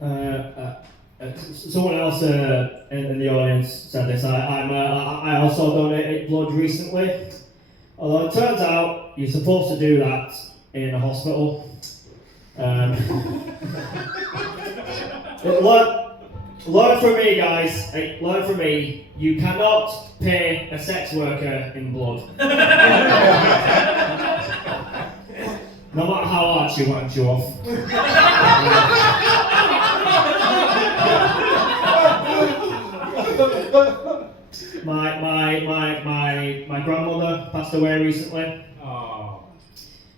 Someone else in the audience said this. I also donated blood recently. Although it turns out you're supposed to do that in a hospital. Learn from me, guys. Learn from me. You cannot pay a sex worker in blood. No matter how hard she wants you off. My grandmother passed away recently. Oh.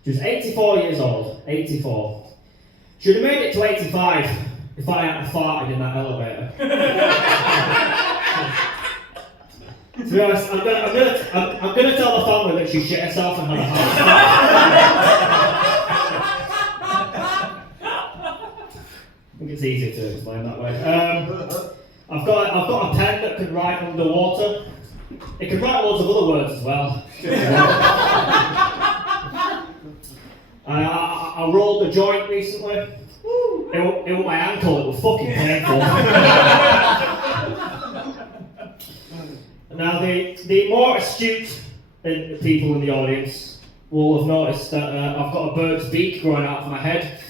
She was 84 years old. 84. She would have made it to 85 if I hadn't farted in that elevator. To be honest, I'm gonna tell the family that she shit herself and had a heart attack. I think it's easier to explain that way. I've got a pen that can write underwater. It can write loads of other words as well. I rolled a joint recently. It was my ankle. It was fucking painful. Now the more astute people in the audience will have noticed that I've got a bird's beak growing out of my head.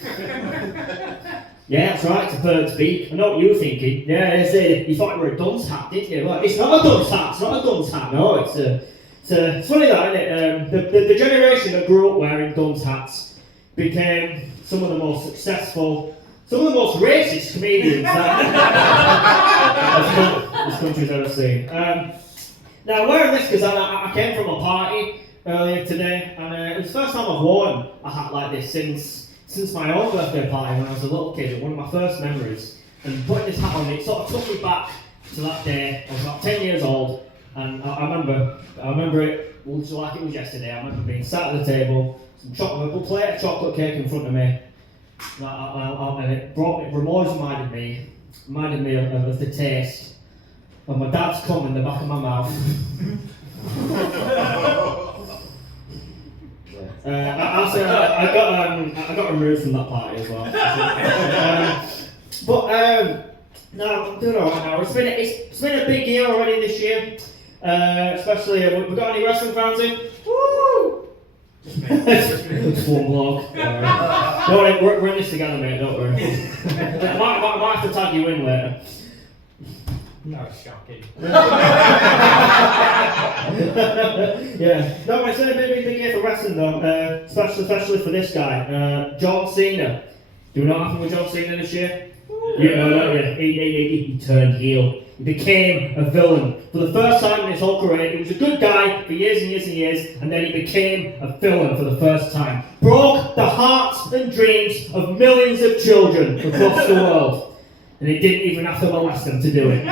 Yeah, that's right, it's a bird's beak. I know what you were thinking. Yeah, you thought it were a dunce hat, didn't you? Well, it's not a dunce hat, it's not a dunce hat, no, it's funny that, isn't it? The generation that grew up wearing dunce hats became some of the most successful, some of the most racist comedians that this country's ever seen. Now, I'm wearing this because I came from a party earlier today, and it was the first time I've worn a hat like this since my own birthday party when I was a little kid. One of my first memories, and putting this hat on, it sort of took me back to that day. I was about 10 years old, and I remember it like it was yesterday. I remember being sat at the table, a plate of chocolate cake in front of me, and it always reminded me of the taste of my dad's cum in the back of my mouth. I got removed from that party as well. No, I'm doing alright now. It's been a big year already this year. Especially, we've got any wrestling fans in? Woo! Just one blog. Don't worry, we're in this together, mate. Don't worry. I might have to tag you in later. That was shocking. Yeah. No, it's been a big year for wrestling though, especially for this guy, John Cena. Do you know what happened with John Cena this year? You know, don't you? He turned heel. He became a villain. For the first time in his whole career, he was a good guy for years and years and years, and then he became a villain for the first time. Broke the hearts and dreams of millions of children across the world. And he didn't even have to molest them to do it.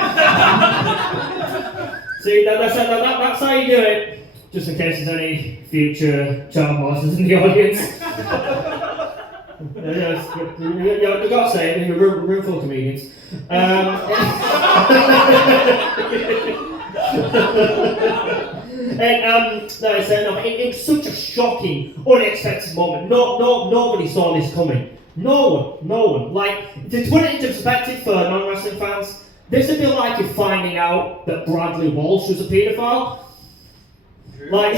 See, that's how you do it. Just in case there's any future child molesters in the audience. You've got to say it, you're a room full of comedians. It was such a shocking, unexpected moment. Nobody saw this coming. No one. Like, to put it into perspective for non-wrestling fans, this would be like you finding out that Bradley Walsh was a paedophile. Like,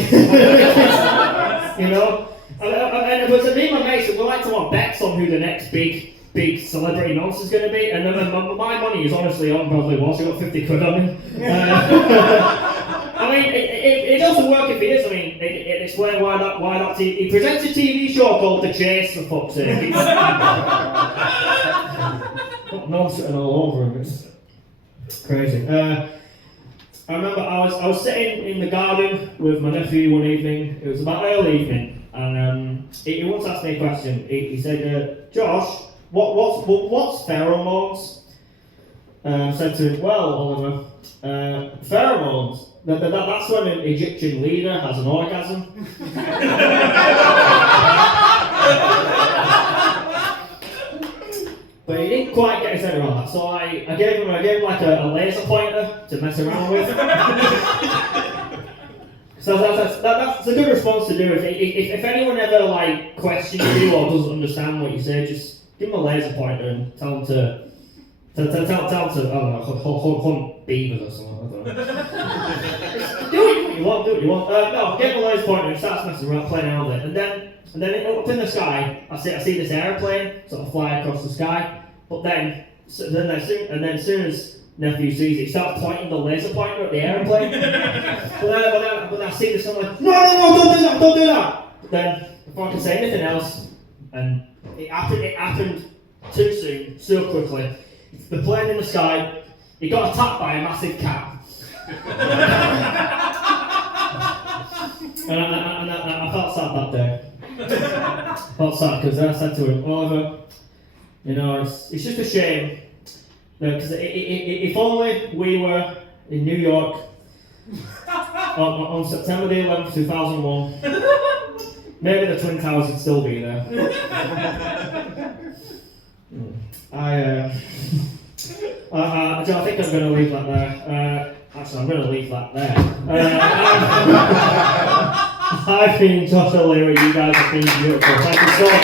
you know? And it was me and my mates, we like to want bets on who the next big celebrity nonsense is going to be, and then my money is honestly on Bradley Walsh. I got 50 quid on him. I mean, it doesn't work if he is. I mean, it explains why that he presents a TV show called The Chase, for fuck's sake. Got nonsense all over him. It's crazy. I remember I was sitting in the garden with my nephew one evening. It was about early evening, and he once asked me a question. He said, "Josh, what's pheromones?" I said to him, "Well, Oliver, pheromones. That's when an Egyptian leader has an orgasm." But he didn't quite get his head around that, so I gave him like a laser pointer to mess around with. So that's a good response to do. If anyone ever like questions you or doesn't understand what you say, just give them a laser pointer and tell them to Tell to, I don't know, hunt beavers or something. I don't know. do what you want, do what you want. No, get the laser pointer and starts messing around, playing around with it. And then up in the sky, I see this airplane sort of fly across the sky. But then as soon as nephew sees it, he starts pointing the laser pointer at the airplane. but then I see this, I'm like, no, don't do that. But then before I can say anything else, and it happened too soon, so quickly. The plane in the sky, it got attacked by a massive cat. and I felt sad that day. I felt sad because I said to him, Oliver, you know, it's just a shame. Because if only we were in New York on September the 11th, 2001, maybe the Twin Towers would still be there. I think I'm going to leave that there. Actually, I'm going to leave that there. I've been Josh O'Leary. You guys have been beautiful. Thank you so much.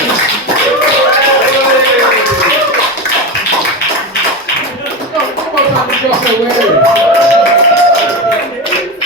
Josh O'Leary.